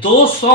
200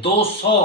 200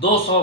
200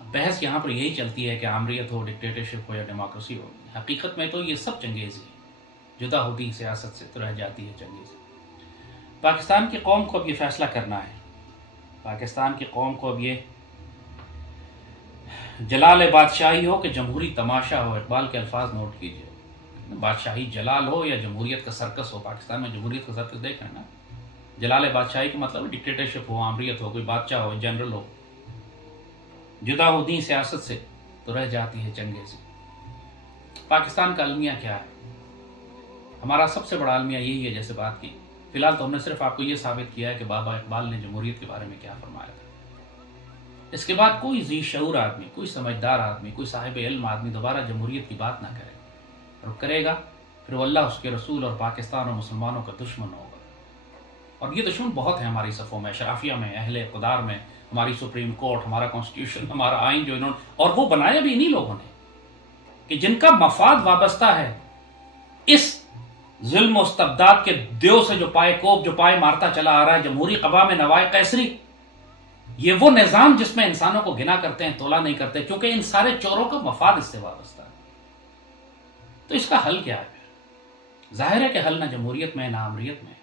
بحث یہاں پر یہی چلتی ہے کہ آمریت ہو، ڈکٹیٹرشپ ہو یا ڈیموکریسی ہو، حقیقت میں تو یہ سب چنگیزی ہے، جدا ہوتی سیاست سے تو رہ جاتی ہے چنگیزی۔ پاکستان کی قوم کو اب یہ فیصلہ کرنا ہے، پاکستان کی قوم کو اب یہ جلال بادشاہی ہو کہ جمہوری تماشا ہو۔ اقبال کے الفاظ نوٹ کیجئے، بادشاہی جلال ہو یا جمہوریت کا سرکس ہو۔ پاکستان میں جمہوریت کا سرکس دیکھ رہے ہیں نا، جلال بادشاہی کا مطلب ڈکٹیٹرشپ ہو، آمریت ہو، کوئی بادشاہ ہو، جنرل ہو، جدا ہوتی سیاست سے تو رہ جاتی ہے چنگیزی۔ پاکستان کا المیہ کیا ہے؟ ہمارا سب سے بڑا المیہ یہی ہے، جیسے بات کی فی الحال تو ہم نے صرف آپ کو یہ ثابت کیا ہے کہ بابا اقبال نے جمہوریت کے بارے میں کیا فرمایا تھا۔ اس کے بعد کوئی ذی شعور آدمی، کوئی سمجھدار آدمی، کوئی صاحب علم آدمی دوبارہ جمہوریت کی بات نہ کرے، اور کرے گا پھر وہ اللہ، اس کے رسول اور پاکستان اور مسلمانوں کا دشمن ہوگا۔ اور یہ دشمن بہت ہیں ہماری صفوں میں، اشرافیہ میں، اہل اقتدار میں، ہماری سپریم کورٹ، ہمارا کانسٹیٹیوشن، ہمارا آئین جو انہوں نے، اور وہ بنایا بھی انہی لوگوں نے کہ جن کا مفاد وابستہ ہے اس ظلم و استبداد کے دیو سے، جو پائے کوب، جو پائے مارتا چلا آ رہا ہے، جمہوری قبا میں نوائے قیصری، یہ وہ نظام جس میں انسانوں کو گنا کرتے ہیں، تولا نہیں کرتے، کیونکہ ان سارے چوروں کا مفاد اس سے وابستہ ہے۔ تو اس کا حل کیا ہے؟ ظاہر ہے کہ حل نہ جمہوریت میں نہ آمریت میں،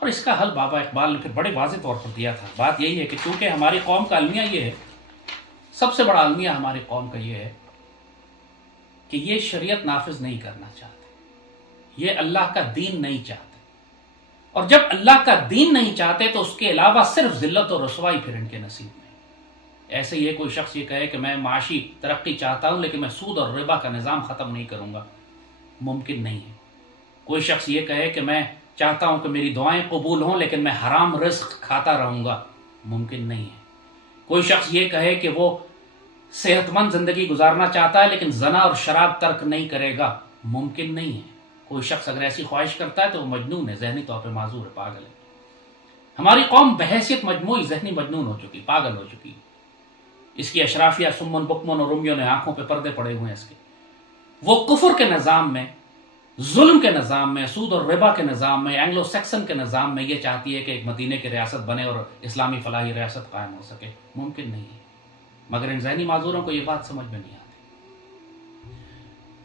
اور اس کا حل بابا اقبال نے پھر بڑے واضح طور پر دیا تھا۔ بات یہی ہے کہ چونکہ ہماری قوم کا المیہ یہ ہے، سب سے بڑا المیہ ہماری قوم کا یہ ہے کہ یہ شریعت نافذ نہیں کرنا چاہتے، یہ اللہ کا دین نہیں چاہتے، اور جب اللہ کا دین نہیں چاہتے تو اس کے علاوہ صرف ذلت اور رسوائی پھر ان کے نصیب میں۔ ایسے یہ کوئی شخص یہ کہے کہ میں معاشی ترقی چاہتا ہوں لیکن میں سود اور ربا کا نظام ختم نہیں کروں گا، ممکن نہیں ہے۔ کوئی شخص یہ کہے کہ میں چاہتا ہوں کہ میری دعائیں قبول ہوں لیکن میں حرام رزق کھاتا رہوں گا، ممکن نہیں ہے۔ کوئی شخص یہ کہے کہ وہ صحت مند زندگی گزارنا چاہتا ہے لیکن زنا اور شراب ترک نہیں کرے گا، ممکن نہیں ہے۔ کوئی شخص اگر ایسی خواہش کرتا ہے تو وہ مجنون ہے، ذہنی طور پہ معذور ہے، پاگل ہے۔ ہماری قوم بحیثیت مجموعی ذہنی مجنون ہو چکی، پاگل ہو چکی۔ اس کی اشرافیہ سمن بکمن اور رومیوں نے آنکھوں پہ پردے پڑے ہوئے ہیں اس کے۔ وہ کفر کے نظام میں، ظلم کے نظام میں، سود اور ربا کے نظام میں، اینگلو سیکسن کے نظام میں یہ چاہتی ہے کہ ایک مدینے کی ریاست بنے اور اسلامی فلاحی ریاست قائم ہو سکے، ممکن نہیں ہے۔ مگر ان ذہنی معذوروں کو یہ بات سمجھ میں نہیں آتی۔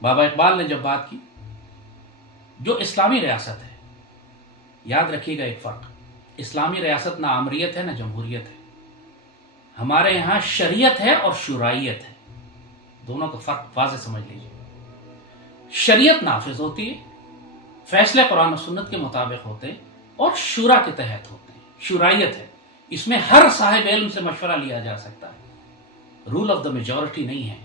بابا اقبال نے جب بات کی جو اسلامی ریاست ہے، یاد رکھیے گا ایک فرق، اسلامی ریاست نہ آمریت ہے نہ جمہوریت ہے، ہمارے یہاں شریعت ہے اور شورائیت ہے، دونوں کا فرق واضح سمجھ لیجیے۔ شریعت نافذ ہوتی ہے، فیصلے قرآن و سنت کے مطابق ہوتے ہیں اور شورا کے تحت ہوتے ہیں، شورائیت ہے، اس میں ہر صاحب علم سے مشورہ لیا جا سکتا ہے، رول آف دا میجورٹی نہیں ہے۔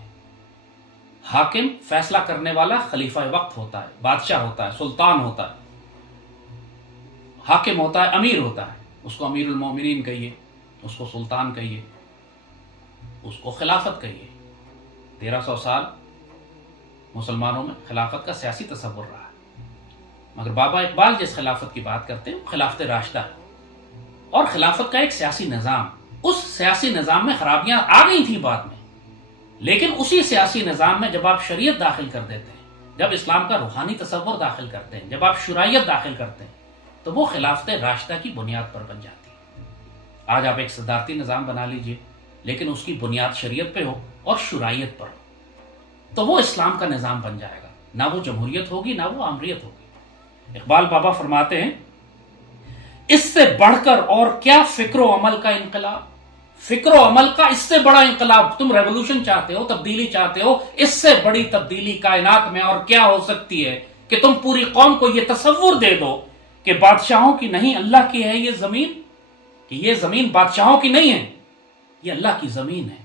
حاکم فیصلہ کرنے والا خلیفہ وقت ہوتا ہے، بادشاہ ہوتا ہے، سلطان ہوتا ہے، حاکم ہوتا ہے، امیر ہوتا ہے، اس کو امیر المومنین کہیے، اس کو سلطان کہیے، اس کو خلافت کہیے۔ 1300 سال مسلمانوں میں خلافت کا سیاسی تصور رہا ہے، مگر بابا اقبال جس خلافت کی بات کرتے ہیں وہ خلافت راشدہ ہے، اور خلافت کا ایک سیاسی نظام، اس سیاسی نظام میں خرابیاں آ گئی تھیں بعد میں، لیکن اسی سیاسی نظام میں جب آپ شریعت داخل کر دیتے ہیں، جب اسلام کا روحانی تصور داخل کرتے ہیں، جب آپ شرائعت داخل کرتے ہیں، تو وہ خلافت راشدہ کی بنیاد پر بن جاتی ہے۔ آج آپ ایک صدارتی نظام بنا لیجئے لیکن اس کی بنیاد شریعت پہ ہو اور شرائعت پر ہو، تو وہ اسلام کا نظام بن جائے گا، نہ وہ جمہوریت ہوگی نہ وہ آمریت ہوگی۔ اقبال بابا فرماتے ہیں اس سے بڑھ کر اور کیا فکر و عمل کا انقلاب، فکر و عمل کا اس سے بڑا انقلاب، تم ریولوشن چاہتے ہو، تبدیلی چاہتے ہو، اس سے بڑی تبدیلی کائنات میں اور کیا ہو سکتی ہے کہ تم پوری قوم کو یہ تصور دے دو کہ بادشاہوں کی نہیں اللہ کی ہے یہ زمین، کہ یہ زمین بادشاہوں کی نہیں ہے، یہ اللہ کی زمین ہے،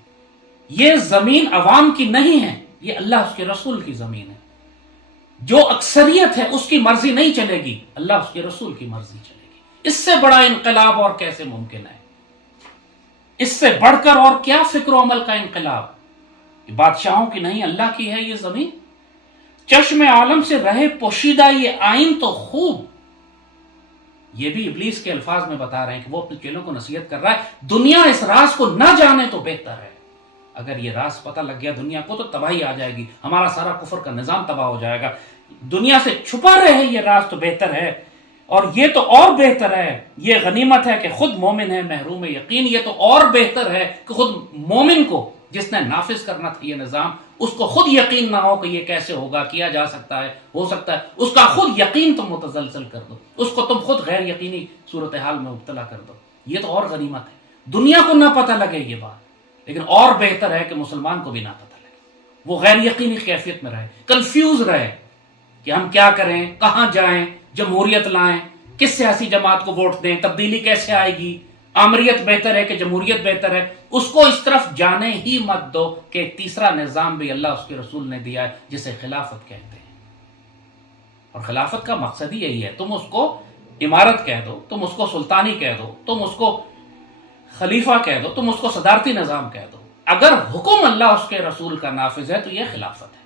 یہ زمین عوام کی نہیں ہے، یہ اللہ اس کے رسول کی زمین ہے، جو اکثریت ہے اس کی مرضی نہیں چلے گی، اللہ اس کے رسول کی مرضی چلے گی۔ اس سے بڑا انقلاب اور کیسے ممکن ہے؟ اس سے بڑھ کر اور کیا فکر و عمل کا انقلاب کہ بادشاہوں کی نہیں اللہ کی ہے یہ زمین، چشم عالم سے رہے پوشیدہ یہ آئین تو خوب۔ یہ بھی ابلیس کے الفاظ میں بتا رہے ہیں کہ وہ اپنے چیلوں کو نصیحت کر رہا ہے، دنیا اس راز کو نہ جانے تو بہتر ہے۔ اگر یہ راز پتہ لگ گیا دنیا کو تو تباہی آ جائے گی، ہمارا سارا کفر کا نظام تباہ ہو جائے گا۔ دنیا سے چھپا رہے یہ راز تو بہتر ہے، اور یہ تو اور بہتر ہے، یہ غنیمت ہے کہ خود مومن ہے محروم یقین، یہ تو اور بہتر ہے کہ خود مومن کو جس نے نافذ کرنا تھا یہ نظام، اس کو خود یقین نہ ہو کہ یہ کیسے ہوگا، کیا جا سکتا ہے، ہو سکتا ہے، اس کا خود یقین تم متزلزل کر دو، اس کو تم خود غیر یقینی صورتحال میں مبتلا کر دو، یہ تو اور غنیمت ہے۔ دنیا کو نہ پتہ لگے یہ بات، لیکن اور بہتر ہے کہ مسلمان کو بھی نہ پتہ لگے، وہ غیر یقینی کیفیت میں رہے، کنفیوز رہے کہ ہم کیا کریں، کہاں جائیں، جمہوریت لائیں، کس سیاسی جماعت کو ووٹ دیں، تبدیلی کیسے آئے گی، آمریت بہتر ہے کہ جمہوریت بہتر ہے۔ اس کو اس طرف جانے ہی مت دو کہ ایک تیسرا نظام بھی اللہ اس کے رسول نے دیا ہے جسے خلافت کہتے ہیں، اور خلافت کا مقصد ہی یہی ہے۔ تم اس کو امارت کہہ دو، تم اس کو سلطانی کہہ دو، تم اس کو خلیفہ کہہ دو، تم اس کو صدارتی نظام کہہ دو، اگر حکم اللہ اس کے رسول کا نافذ ہے تو یہ خلافت ہے۔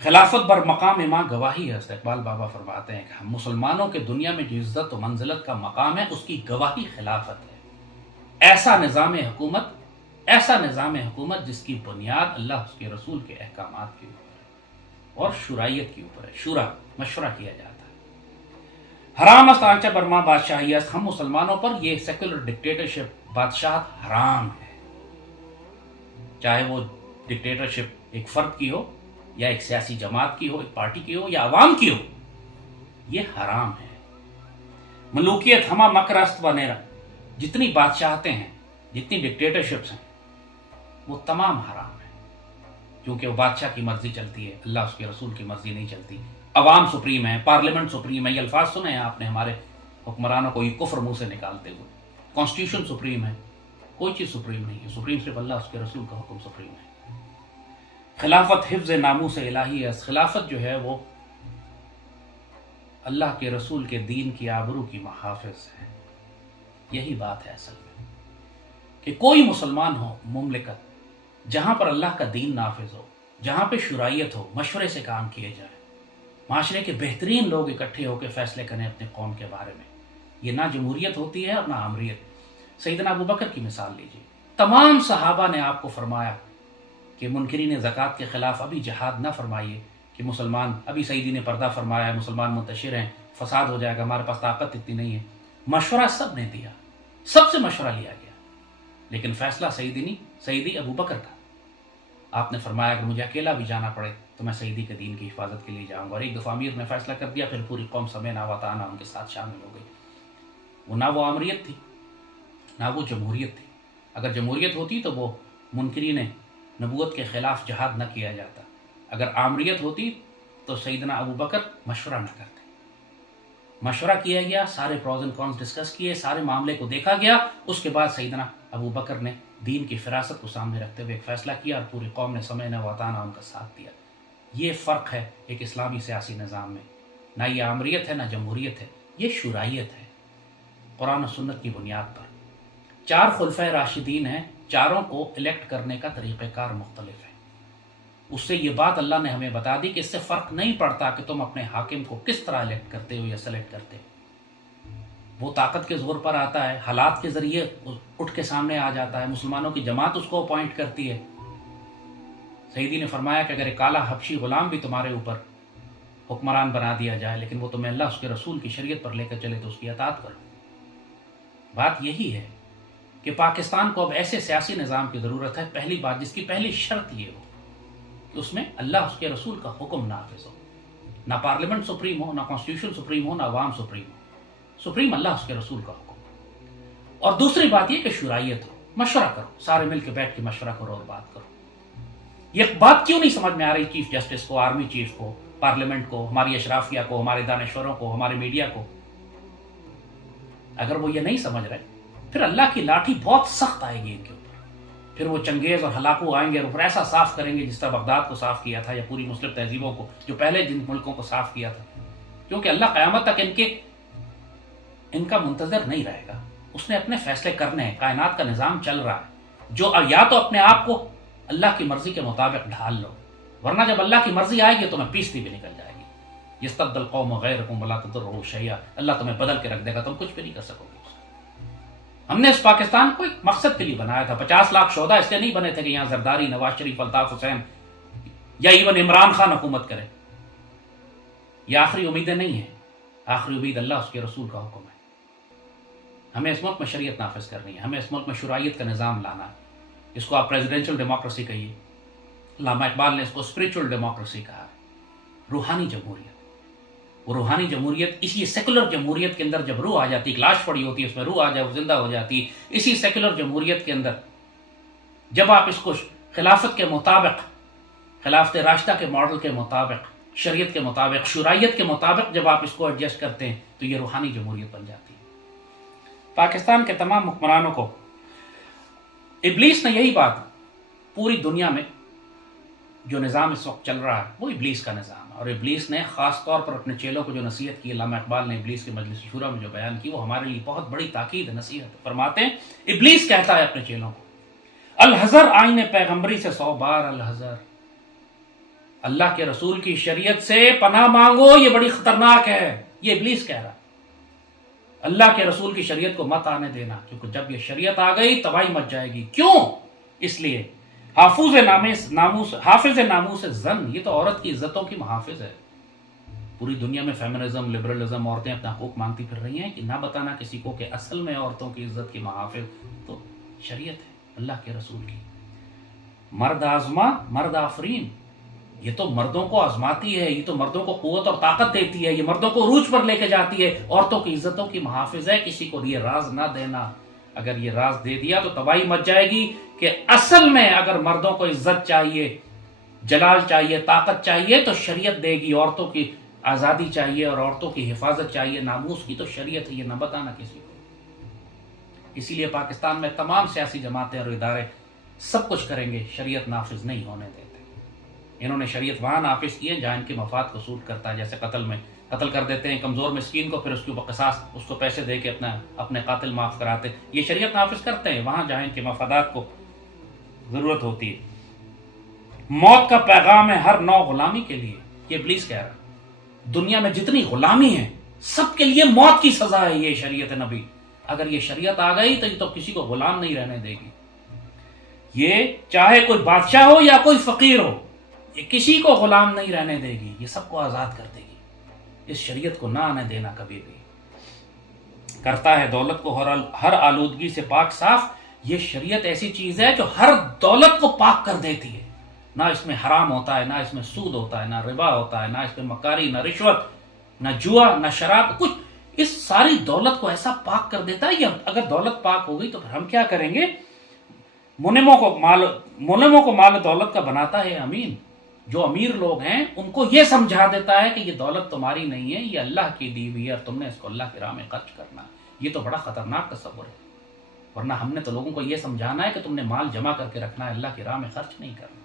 خلافت بر مقام امام گواہی ہے۔ اقبال بابا فرماتے ہیں کہ ہم مسلمانوں کے دنیا میں جو عزت و منزلت کا مقام ہے اس کی گواہی خلافت ہے۔ ایسا نظام حکومت جس کی بنیاد اللہ اس کے رسول کے احکامات کے اوپر ہے اور شورائیت کے اوپر ہے، شورا مشورہ کیا جاتا ہے۔ حرام است آنچہ برما بادشاہی است، ہم مسلمانوں پر یہ سیکولر ڈکٹیٹرشپ بادشاہت حرام ہے، چاہے وہ ڈکٹیٹرشپ ایک فرد کی ہو یا ایک سیاسی جماعت کی ہو، ایک پارٹی کی ہو یا عوام کی ہو، یہ حرام ہے۔ ملوکیت ہما مکر است و نیرا، جتنی بادشاہتیں ہیں، جتنی ڈکٹیٹرشپس ہیں، وہ تمام حرام ہیں، کیونکہ وہ بادشاہ کی مرضی چلتی ہے، اللہ اس کے رسول کی مرضی نہیں چلتی۔ عوام سپریم ہے، پارلیمنٹ سپریم ہے، یہ الفاظ سنے ہیں آپ نے ہمارے حکمرانوں کو یہ کفر منہ سے نکالتے ہوئے۔ کانسٹیٹیوشن سپریم ہے، کوئی چیز سپریم نہیں ہے، سپریم صرف اللہ اس کے رسول کا حکم سپریم ہے۔ خلافت حفظ ناموس الہی ہے، خلافت جو ہے وہ اللہ کے رسول کے دین کی آبرو کی محافظ ہے۔ یہی بات ہے اصل میں کہ کوئی مسلمان ہو مملکت جہاں پر اللہ کا دین نافذ ہو، جہاں پہ شرائعت ہو، مشورے سے کام کیے جائے، معاشرے کے بہترین لوگ اکٹھے ہو کے فیصلے کریں اپنے قوم کے بارے میں، یہ نہ جمہوریت ہوتی ہے اور نہ آمریت۔ سیدنا ابو بکر کی مثال لیجیے، تمام صحابہ نے آپ کو فرمایا کہ منکرین زکوٰۃ کے خلاف ابھی جہاد نہ فرمائیے، کہ مسلمان ابھی سیدی نے پردہ فرمایا ہے، مسلمان منتشر ہیں، فساد ہو جائے گا، ہمارے پاس طاقت اتنی نہیں ہے۔ مشورہ سب نے دیا، سب سے مشورہ لیا گیا، لیکن فیصلہ سیدی ابو بکر کا۔ آپ نے فرمایا کہ مجھے اکیلا بھی جانا پڑے تو میں سیدی کے دین کی حفاظت کے لیے جاؤں گا، اور ایک دفعہ امیر نے فیصلہ کر دیا، پھر پوری قوم سمینا و اطعنا ان کے ساتھ شامل ہو گئی۔ وہ نہ وہ آمریت تھی نہ وہ جمہوریت تھی۔ اگر جمہوریت ہوتی تو وہ منکرین نبوت کے خلاف جہاد نہ کیا جاتا، اگر آمریت ہوتی تو سیدنا ابو بکر مشورہ نہ کرتے۔ مشورہ کیا گیا، سارے پروز اینڈ کونس ڈسکس کیے، سارے معاملے کو دیکھا گیا، اس کے بعد سیدنا ابو بکر نے دین کی فراست کو سامنے رکھتے ہوئے ایک فیصلہ کیا اور پوری قوم نے سمعنا و اطعنا ان کا ساتھ دیا۔ یہ فرق ہے ایک اسلامی سیاسی نظام میں، نہ یہ آمریت ہے نہ جمہوریت ہے، یہ شورائیت ہے، قرآن و سنت کی بنیاد پر۔ 4 خلفائے راشدین ہیں، چاروں کو الیکٹ کرنے کا طریقہ کار مختلف ہے۔ اس سے یہ بات اللہ نے ہمیں بتا دی کہ اس سے فرق نہیں پڑتا کہ تم اپنے حاکم کو کس طرح الیکٹ کرتے ہو یا سلیکٹ کرتے ہو، وہ طاقت کے زور پر آتا ہے، حالات کے ذریعے اٹھ کے سامنے آ جاتا ہے، مسلمانوں کی جماعت اس کو اپوائنٹ کرتی ہے۔ سیدی نے فرمایا کہ اگر ایک کالا حبشی غلام بھی تمہارے اوپر حکمران بنا دیا جائے لیکن وہ تمہیں اللہ اس کے رسول کی شریعت پر لے کر چلے تو اس کی اطاعت کرو۔ بات یہی ہے کہ پاکستان کو اب ایسے سیاسی نظام کی ضرورت ہے، پہلی بات جس کی پہلی شرط یہ ہو کہ اس میں اللہ اس کے رسول کا حکم نافذ ہو، نہ پارلیمنٹ سپریم ہو، نہ کانسٹیٹیوشن سپریم ہو، نہ عوام سپریم ہو، سپریم اللہ اس کے رسول کا حکم۔ اور دوسری بات یہ کہ شرائیت ہو، مشورہ کرو، سارے مل کے بیٹھ کے مشورہ کرو اور بات کرو۔ یہ بات کیوں نہیں سمجھ میں آ رہی چیف جسٹس کو، آرمی چیف کو، پارلیمنٹ کو، ہماری اشرافیہ کو، ہمارے دانشوروں کو، ہمارے میڈیا کو؟ اگر وہ یہ نہیں سمجھ رہے پھر اللہ کی لاٹھی بہت سخت آئے گی ان کے اوپر، پھر وہ چنگیز اور ہلاکو آئیں گے اور ایسا صاف کریں گے جس طرح بغداد کو صاف کیا تھا یا پوری مسلم تہذیبوں کو جو پہلے جن ملکوں کو صاف کیا تھا، کیونکہ اللہ قیامت تک ان کا منتظر نہیں رہے گا، اس نے اپنے فیصلے کرنے ہیں، کائنات کا نظام چل رہا ہے، جو یا تو اپنے آپ کو اللہ کی مرضی کے مطابق ڈھال لو، ورنہ جب اللہ کی مرضی آئے گی تو تمہیں پیستی بھی نکل جائے گی۔ یستبدل قوم غیرکم ولا تضروا شیئا، اللہ تمہیں بدل کے رکھ دے گا، تم کچھ بھی نہیں کر سکو گے۔ ہم نے اس پاکستان کو ایک مقصد کے لیے بنایا تھا، 50 لاکھ شہداء اس لیے نہیں بنے تھے کہ یہاں زرداری، نواز شریف، الطاف حسین یا ایون عمران خان حکومت کرے۔ یہ آخری امیدیں نہیں ہیں، آخری امید اللہ اس کے رسول کا حکم ہے۔ ہمیں اس ملک میں شریعت نافذ کرنی ہے، ہمیں اس ملک میں شرائعت کا نظام لانا ہے، اس کو آپ پریزیڈینشل ڈیموکریسی کہیے، علامہ اقبال نے اس کو اسپرچل ڈیموکریسی کہا ہے، روحانی جمہوریت۔ وہ روحانی جمہوریت اسی سیکولر جمہوریت کے اندر جب روح آ جاتی، کلاش پڑی ہوتی ہے اس میں روح آ جائے وہ زندہ ہو جاتی ہے، اسی سیکولر جمہوریت کے اندر جب آپ اس کو خلافت کے مطابق، خلافت راشدہ کے ماڈل کے مطابق، شریعت کے مطابق، شرائعت کے مطابق جب آپ اس کو ایڈجسٹ کرتے ہیں تو یہ روحانی جمہوریت بن جاتی ہے۔ پاکستان کے تمام حکمرانوں کو ابلیس نے یہی بات، پوری دنیا میں جو نظام اس وقت چل رہا ہے وہ ابلیس کا نظام ہے، اور ابلیس نے خاص طور پر اپنے چیلوں کو جو نصیحت کی، علامہ اقبال نے ابلیس کے مجلس شورا میں جو بیان کی، وہ ہمارے لیے بہت بڑی تاکید ہے، نصیحت ہے۔ فرماتے ہیں ابلیس کہتا ہے اپنے چیلوں کو، الحذر آئین پیغمبری سے 100 بار الحذر، اللہ کے رسول کی شریعت سے پناہ مانگو، یہ بڑی خطرناک ہے۔ یہ ابلیس کہہ رہا ہے اللہ کے رسول کی شریعت کو مت آنے دینا، کیونکہ جب یہ شریعت آ گئی تباہی مچ جائے گی۔ کیوں؟ اس لیے حافظ ناموس زن، یہ تو عورت کی عزتوں کی محافظ ہے۔ پوری دنیا میں فیمنزم، لبرلزم، عورتیں اپنا حقوق مانگتی پھر رہی ہیں کہ نہ بتانا کسی کو کہ اصل میں عورتوں کی عزت کی محافظ تو شریعت ہے اللہ کے رسول کی۔ مرد آزما مرد آفرین، یہ تو مردوں کو آزماتی ہے، یہ تو مردوں کو قوت اور طاقت دیتی ہے، یہ مردوں کو عروج پر لے کے جاتی ہے، عورتوں کی عزتوں کی محافظ ہے۔ کسی کو یہ راز نہ دینا، اگر یہ راز دے دیا تو تباہی مچ جائے گی کہ اصل میں اگر مردوں کو عزت چاہیے، جلال چاہیے، طاقت چاہیے تو شریعت دے گی، عورتوں کی آزادی چاہیے اور عورتوں کی حفاظت چاہیے، ناموس کی تو شریعت ہے، یہ نہ بتانا کسی کو۔ اسی لیے پاکستان میں تمام سیاسی جماعتیں اور ادارے سب کچھ کریں گے، شریعت نافذ نہیں ہونے دیتے۔ انہوں نے شریعت وہاں نافذ کی ہے جہاں ان کے مفاد کو سوٹ کرتا ہے، جیسے قتل میں قتل کر دیتے ہیں کمزور مسکین کو، پھر اس کے اوپر قصاص، اس کو پیسے دے کے اپنے قاتل معاف کراتے ہیں۔ یہ شریعت نافذ کرتے ہیں وہاں جہاں ان کے مفادات کو ضرورت ہوتی ہے۔ موت کا پیغام ہے ہر نو غلامی کے لیے، یہ ابلیس کہہ رہا ہے۔ دنیا میں جتنی غلامی ہے سب کے لیے موت کی سزا ہے، یہ شریعت نبی۔ اگر یہ شریعت آ گئی تو یہ تو کسی کو غلام نہیں رہنے دے گی، یہ چاہے کوئی بادشاہ ہو یا کوئی فقیر ہو، یہ کسی کو غلام نہیں رہنے دے گی، یہ سب کو آزاد کر دے گی۔ اس شریعت کو نہ آنے دینا کبھی بھی۔ کرتا ہے دولت کو ہر آلودگی سے پاک صاف، یہ شریعت ایسی چیز ہے جو ہر دولت کو پاک کر دیتی ہے، نہ اس میں حرام ہوتا ہے، نہ اس میں سود ہوتا ہے، نہ ربا ہوتا ہے، نہ اس میں مکاری، نہ رشوت، نہ جوا، نہ شراب، کچھ اس ساری دولت کو ایسا پاک کر دیتا ہے۔ یہ اگر دولت پاک ہو گئی تو پھر ہم کیا کریں گے؟ منموں کو مال دولت کا بناتا ہے امین۔ جو امیر لوگ ہیں ان کو یہ سمجھا دیتا ہے کہ یہ دولت تمہاری نہیں ہے، یہ اللہ کی دی ہوئی ہے اور تم نے اس کو اللہ کی راہ میں خرچ کرنا ہے۔ یہ تو بڑا خطرناک تصور ہے، ورنہ ہم نے تو لوگوں کو یہ سمجھانا ہے کہ تم نے مال جمع کر کے رکھنا ہے، اللہ کی راہ میں خرچ نہیں کرنا۔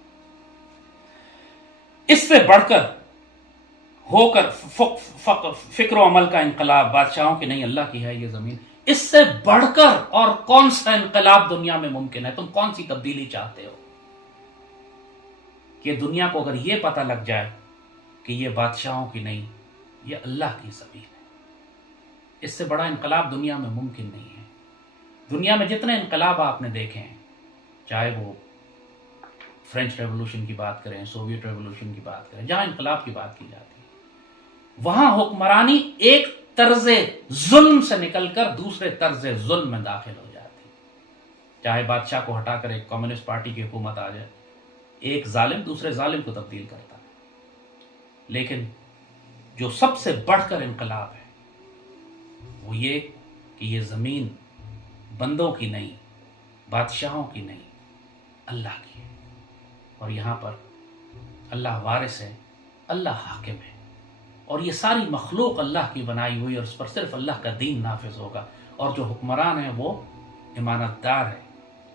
اس سے بڑھ کر ہو کر فکر و عمل کا انقلاب، بادشاہوں کی نہیں اللہ کی ہے یہ زمین، اس سے بڑھ کر اور کون سا انقلاب دنیا میں ممکن ہے؟ تم کون سی تبدیلی چاہتے ہو؟ کہ دنیا کو اگر یہ پتہ لگ جائے کہ یہ بادشاہوں کی نہیں، یہ اللہ کی زمین ہے، اس سے بڑا انقلاب دنیا میں ممکن نہیں ہے۔ دنیا میں جتنے انقلاب آپ نے دیکھے ہیں، چاہے وہ فرینچ ریولوشن کی بات کریں، سوویت ریولوشن کی بات کریں، جہاں انقلاب کی بات کی جاتی ہے، وہاں حکمرانی ایک طرز ظلم سے نکل کر دوسرے طرز ظلم میں داخل ہو جاتی ہے۔ چاہے بادشاہ کو ہٹا کر ایک کمیونسٹ پارٹی کی حکومت آ جائے، ایک ظالم دوسرے ظالم کو تبدیل کرتا ہے۔ لیکن جو سب سے بڑھ کر انقلاب ہے وہ یہ کہ یہ زمین بندوں کی نہیں، بادشاہوں کی نہیں، اللہ کی ہے، اور یہاں پر اللہ وارث ہے، اللہ حاکم ہے، اور یہ ساری مخلوق اللہ کی بنائی ہوئی، اور اس پر صرف اللہ کا دین نافذ ہوگا، اور جو حکمران ہے وہ امانت دار ہے،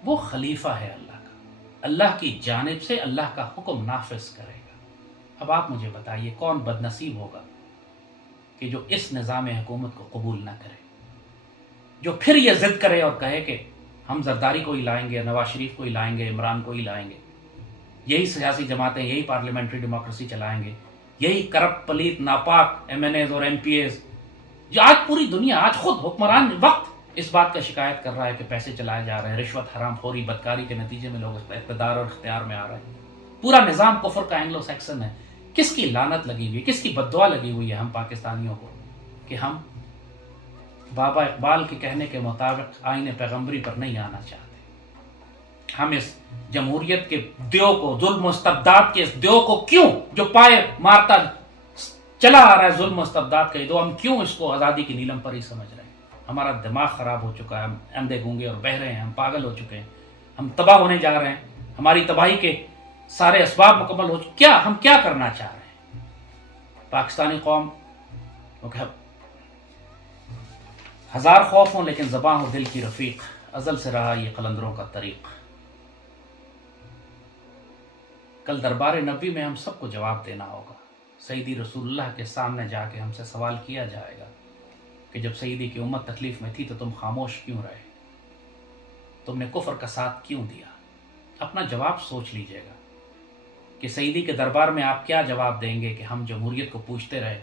وہ خلیفہ ہے اللہ کا، اللہ کی جانب سے اللہ کا حکم نافذ کرے گا۔ اب آپ مجھے بتائیے کون بد نصیب ہوگا کہ جو اس نظام حکومت کو قبول نہ کرے، جو پھر یہ ضد کرے اور کہے کہ ہم زرداری کو ہی لائیں گے، نواز شریف کو ہی لائیں گے، عمران کو ہی لائیں گے، یہی سیاسی جماعتیں، یہی پارلیمنٹری ڈیموکریسی چلائیں گے، یہی کرپٹ، پلیت، ناپاک ایم این ایز اور ایم پی ایز، جو آج پوری دنیا، آج خود حکمران وقت اس بات کا شکایت کر رہا ہے کہ پیسے چلائے جا رہے ہیں، رشوت، حرام خوری، بدکاری کے نتیجے میں لوگ اقتدار اور اختیار میں آ رہے ہیں، پورا نظام کفر کا اینگلو سیکسن ہے۔ کس کی لعنت لگی ہوئی ہے، کس کی بددعا لگی ہوئی ہے ہم پاکستانیوں کو کہ ہم بابا اقبال کے کہنے کے مطابق آئین پیغمبری پر نہیں آنا چاہتے۔ ہم اس جمہوریت کے دیو کو، ظلم و استبداد کے اس دیو کو کیوں، جو پائے مارتا چلا آ رہا ہے ظلم و استبداد کا یہ دو، ہم کیوں اس کو آزادی کی نیلم پر ہی سمجھ رہے ہیں؟ ہمارا دماغ خراب ہو چکا ہے، ہم اندھے گونگے اور بہرے ہیں، ہم پاگل ہو چکے ہیں، ہم تباہ ہونے جا رہے ہیں، ہماری تباہی کے سارے اسباب مکمل ہو چکے. ہم کیا کرنا چاہ رہے ہیں؟ پاکستانی قوم ہزار خوف ہوں لیکن زباں ہو دل کی رفیق، ازل سے رہا یہ قلندروں کا طریق. کل دربار نبوی میں ہم سب کو جواب دینا ہوگا. سیدی رسول اللہ کے سامنے جا کے ہم سے سوال کیا جائے گا کہ جب سیدی کی امت تکلیف میں تھی تو تم خاموش کیوں رہے؟ تم نے کفر کا ساتھ کیوں دیا؟ اپنا جواب سوچ لیجئے گا کہ سیدی کے دربار میں آپ کیا جواب دیں گے کہ ہم جمہوریت کو پوچھتے رہے،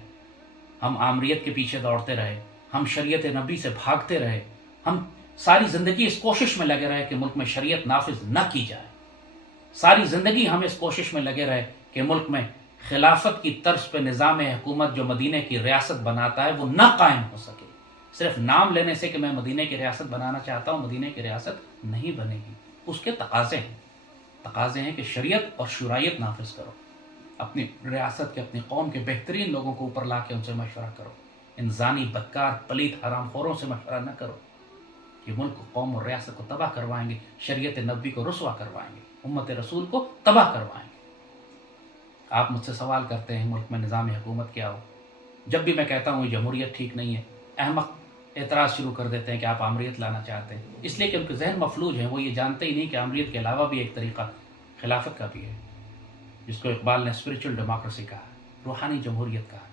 ہم آمریت کے پیچھے دوڑتے رہے، ہم شریعت نبی سے بھاگتے رہے، ہم ساری زندگی اس کوشش میں لگے رہے کہ ملک میں شریعت نافذ نہ کی جائے، ساری زندگی ہم اس کوشش میں لگے رہے کہ ملک میں خلافت کی طرز پہ نظام حکومت جو مدینہ کی ریاست بناتا ہے وہ نہ قائم ہو سکے. صرف نام لینے سے کہ میں مدینہ کی ریاست بنانا چاہتا ہوں، مدینہ کی ریاست نہیں بنے گی. اس کے تقاضے ہیں کہ شریعت اور شرائط نافذ کرو، اپنی ریاست کے، اپنی قوم کے بہترین لوگوں کو اوپر لا کے ان سے مشورہ کرو. ان زانی، بدکار، پلیت، حرام خوروں سے مشورہ نہ کرو کہ ملک کو، قوم اور ریاست کو تباہ کروائیں گے، شریعت نبوی کو رسوا کروائیں گے، امت رسول کو تباہ کروائیں گے. آپ مجھ سے سوال کرتے ہیں ملک میں نظام حکومت کیا ہو. جب بھی میں کہتا ہوں یہ جمہوریت ٹھیک نہیں ہے، احمق اعتراض شروع کر دیتے ہیں کہ آپ آمریت لانا چاہتے ہیں. اس لیے کہ ان کے ذہن مفلوج ہیں، وہ یہ جانتے ہی نہیں کہ آمریت کے علاوہ بھی ایک طریقہ خلافت کا بھی ہے، جس کو اقبال نے اسپریچول ڈیموکریسی کہا، روحانی جمہوریت کہا.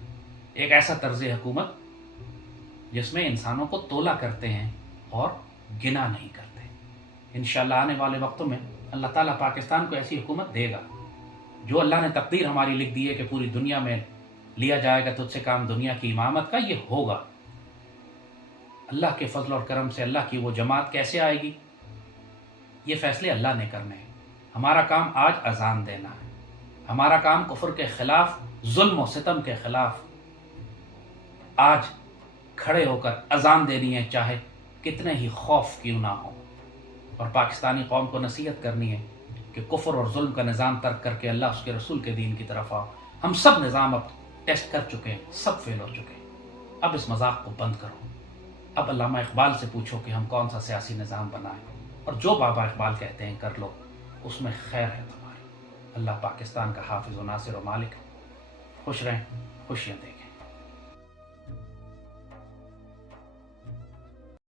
ایک ایسا طرز حکومت جس میں انسانوں کو تولا کرتے ہیں اور گنا نہیں کرتے. انشاءاللہ آنے والے وقتوں میں اللہ تعالیٰ پاکستان کو ایسی حکومت دے گا. جو اللہ نے تقدیر ہماری لکھ دی ہے کہ پوری دنیا میں لیا جائے گا تجھ سے کام دنیا کی امامت کا، یہ ہوگا. اللہ کے فضل اور کرم سے اللہ کی وہ جماعت کیسے آئے گی، یہ فیصلے اللہ نے کرنے ہیں. ہمارا کام آج اذان دینا ہے، ہمارا کام کفر کے خلاف، ظلم و ستم کے خلاف آج کھڑے ہو کر اذان دینی ہے، چاہے کتنے ہی خوف کیوں نہ ہو. اور پاکستانی قوم کو نصیحت کرنی ہے کہ کفر اور ظلم کا نظام ترک کر کے اللہ اس کے رسول کے دین کی طرف آؤ. ہم سب نظام اب ٹیسٹ کر چکے ہیں، سب فیل ہو چکے ہیں. اب اس مذاق کو بند کرو. اب علامہ اقبال سے پوچھو کہ ہم کون سا سیاسی نظام بنائیں، اور جو بابا اقبال کہتے ہیں کر لو، اس میں خیر ہے تمہاری. اللہ پاکستان کا حافظ و ناصر و مالک. خوش رہیں، خوشیاں دیں.